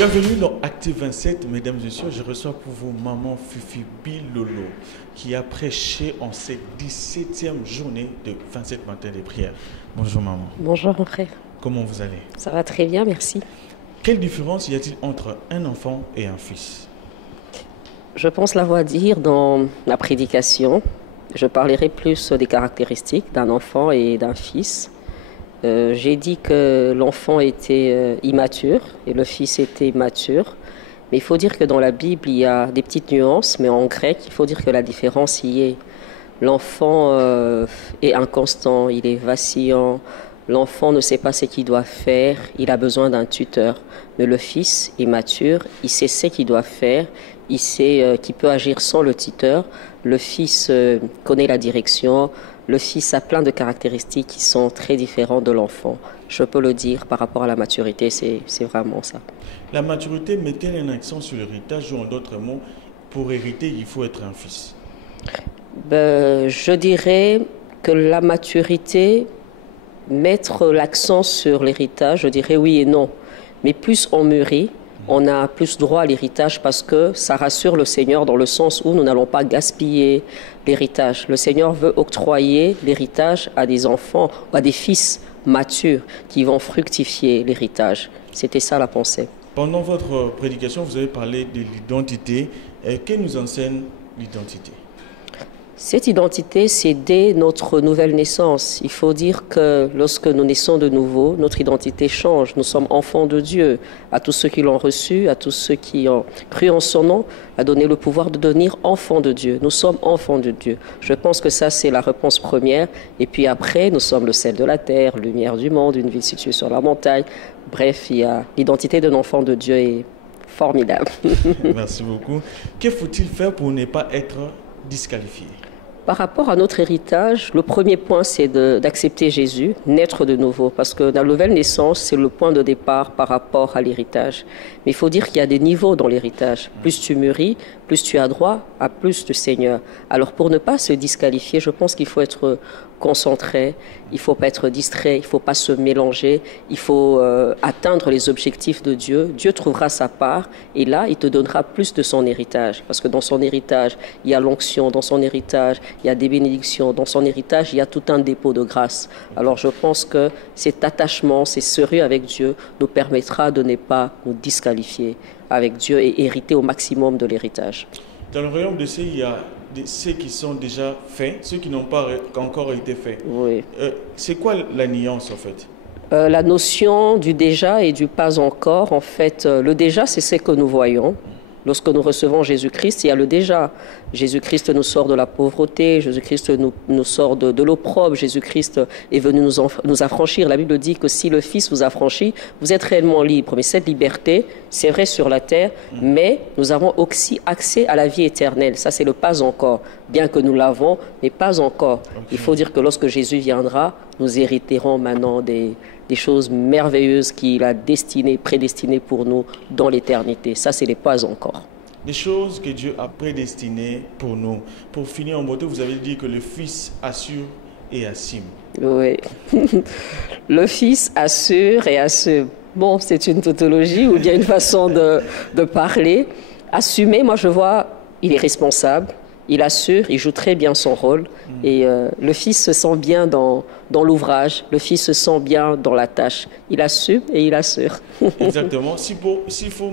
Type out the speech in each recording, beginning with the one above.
Bienvenue dans Active 27, mesdames et messieurs. Je reçois pour vous maman Fifi Bilolo qui a prêché en cette 17e journée de 27 matins de prière. Bonjour maman. Bonjour mon frère. Comment vous allez? Ça va très bien, merci. Quelle différence y a-t-il entre un enfant et un fils? Je pense l'avoir dit dans la prédication. Je parlerai plus des caractéristiques d'un enfant et d'un fils. J'ai dit que l'enfant était immature et le fils était mature. Mais il faut dire que dans la Bible, il y a des petites nuances, mais en grec, il faut dire que la différence y est. L'enfant est inconstant, il est vacillant. L'enfant ne sait pas ce qu'il doit faire, il a besoin d'un tuteur. Mais le fils est mature, il sait ce qu'il doit faire, il sait qu'il peut agir sans le tuteur. Le fils connaît la direction. Le fils a plein de caractéristiques qui sont très différentes de l'enfant. Je peux le dire par rapport à la maturité, c'est vraiment ça. La maturité met-elle un accent sur l'héritage ou en d'autres mots, pour hériter, il faut être un fils? Je dirais que la maturité, mettre l'accent sur l'héritage, je dirais oui et non. Mais plus on mûrit, on a plus droit à l'héritage parce que ça rassure le Seigneur dans le sens où nous n'allons pas gaspiller l'héritage. Le Seigneur veut octroyer l'héritage à des enfants, à des fils matures qui vont fructifier l'héritage. C'était ça la pensée. Pendant votre prédication, vous avez parlé de l'identité. Que nous enseigne l'identité? Cette identité, c'est dès notre nouvelle naissance. Il faut dire que lorsque nous naissons de nouveau, notre identité change. Nous sommes enfants de Dieu. À tous ceux qui l'ont reçu, à tous ceux qui ont cru en son nom, a donné le pouvoir de devenir enfants de Dieu. Nous sommes enfants de Dieu. Je pense que ça, c'est la réponse première. Et puis après, nous sommes le sel de la terre, lumière du monde, une ville située sur la montagne. Bref, il y a l'identité d'un enfant de Dieu est formidable. Merci beaucoup. Que faut-il faire pour ne pas être disqualifié? Par rapport à notre héritage, le premier point, c'est d'accepter Jésus, naître de nouveau, parce que la nouvelle naissance, c'est le point de départ par rapport à l'héritage. Mais il faut dire qu'il y a des niveaux dans l'héritage. Plus tu mûris, plus tu as droit à plus de Seigneur. Alors pour ne pas se disqualifier, je pense qu'il faut être concentré, il ne faut pas être distrait, il ne faut pas se mélanger, il faut atteindre les objectifs de Dieu. Dieu trouvera sa part et là, il te donnera plus de son héritage. Parce que dans son héritage, il y a l'onction, dans son héritage, il y a des bénédictions, dans son héritage, il y a tout un dépôt de grâce. Alors je pense que cet attachement, ces sérieux avec Dieu nous permettra de ne pas nous disqualifier avec Dieu et hériter au maximum de l'héritage. Dans le royaume de Dieu, il y a ceux qui sont déjà faits, ceux qui n'ont pas encore été faits. Oui. C'est quoi la nuance en fait? La notion du déjà et du pas encore, en fait, le déjà, c'est ce que nous voyons. Lorsque nous recevons Jésus-Christ, il y a le déjà. Jésus-Christ nous sort de la pauvreté, Jésus-Christ nous sort de l'opprobre, Jésus-Christ est venu nous affranchir. La Bible dit que si le Fils vous affranchit, vous êtes réellement libre. Mais cette liberté, c'est vrai sur la terre, mais nous avons aussi accès à la vie éternelle. Ça, c'est le pas encore. Bien que nous l'avons, mais pas encore. Okay. Il faut dire que lorsque Jésus viendra, nous hériterons maintenant des choses merveilleuses qu'il a prédestinées pour nous dans l'éternité. Ça, c'est les pas encore. Des choses que Dieu a prédestinées pour nous. Pour finir en beauté, vous avez dit que le Fils assure et assume. Oui. Le Fils assure et assume. Bon, c'est une tautologie ou bien une façon de parler. Assumer, moi je vois, il est responsable. Il assure, il joue très bien son rôle et le Fils se sent bien dans l'ouvrage, le Fils se sent bien dans la tâche. Il assume et il assure. Exactement. S'il faut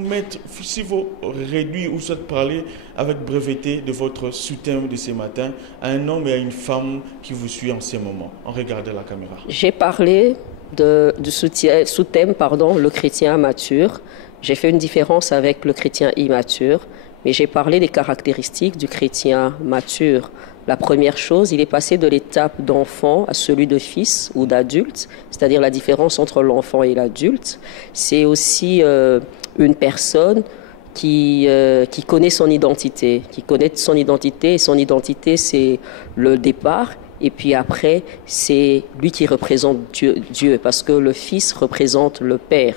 réduire ou soit parler avec breveté de votre sous-thème de ce matin à un homme et à une femme qui vous suit en ce moment, en regardant la caméra. J'ai parlé du sous-thème, le chrétien mature. J'ai fait une différence avec le chrétien immature. Mais j'ai parlé des caractéristiques du chrétien mature. La première chose, il est passé de l'étape d'enfant à celui de fils ou d'adulte, c'est-à-dire la différence entre l'enfant et l'adulte. C'est aussi une personne qui connaît son identité, et son identité, c'est le départ. Et puis après, c'est lui qui représente Dieu, parce que le Fils représente le Père.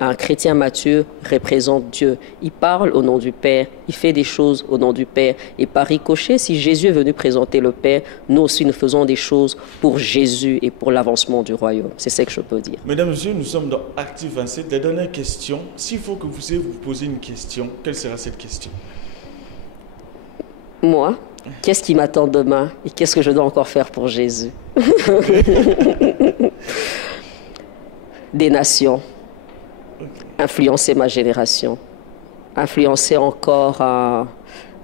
Un chrétien mature représente Dieu. Il parle au nom du Père, il fait des choses au nom du Père. Et par ricochet, si Jésus est venu présenter le Père, nous aussi nous faisons des choses pour Jésus et pour l'avancement du royaume. C'est ce que je peux dire. Mesdames et messieurs, nous sommes dans Active 27. La dernière question, s'il faut que vous posez une question, quelle sera cette question? Moi, qu'est-ce qui m'attend demain et qu'est-ce que je dois encore faire pour Jésus? Des nations. Influencer ma génération, influencer encore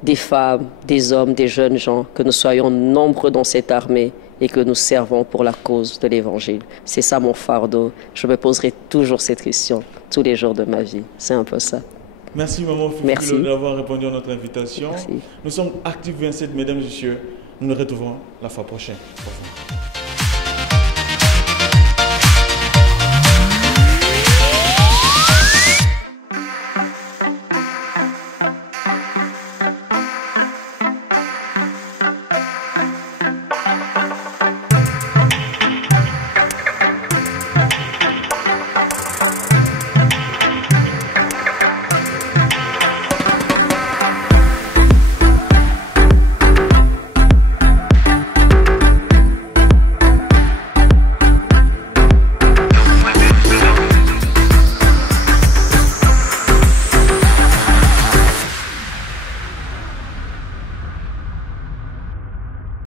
des femmes, des hommes, des jeunes gens, que nous soyons nombreux dans cette armée et que nous servons pour la cause de l'Évangile. C'est ça mon fardeau. Je me poserai toujours cette question tous les jours de ma vie. C'est un peu ça. Merci maman Fufilo d'avoir répondu à notre invitation. Merci. Nous sommes Active 27, mesdames et messieurs. Nous nous retrouvons la fois prochaine. Au revoir.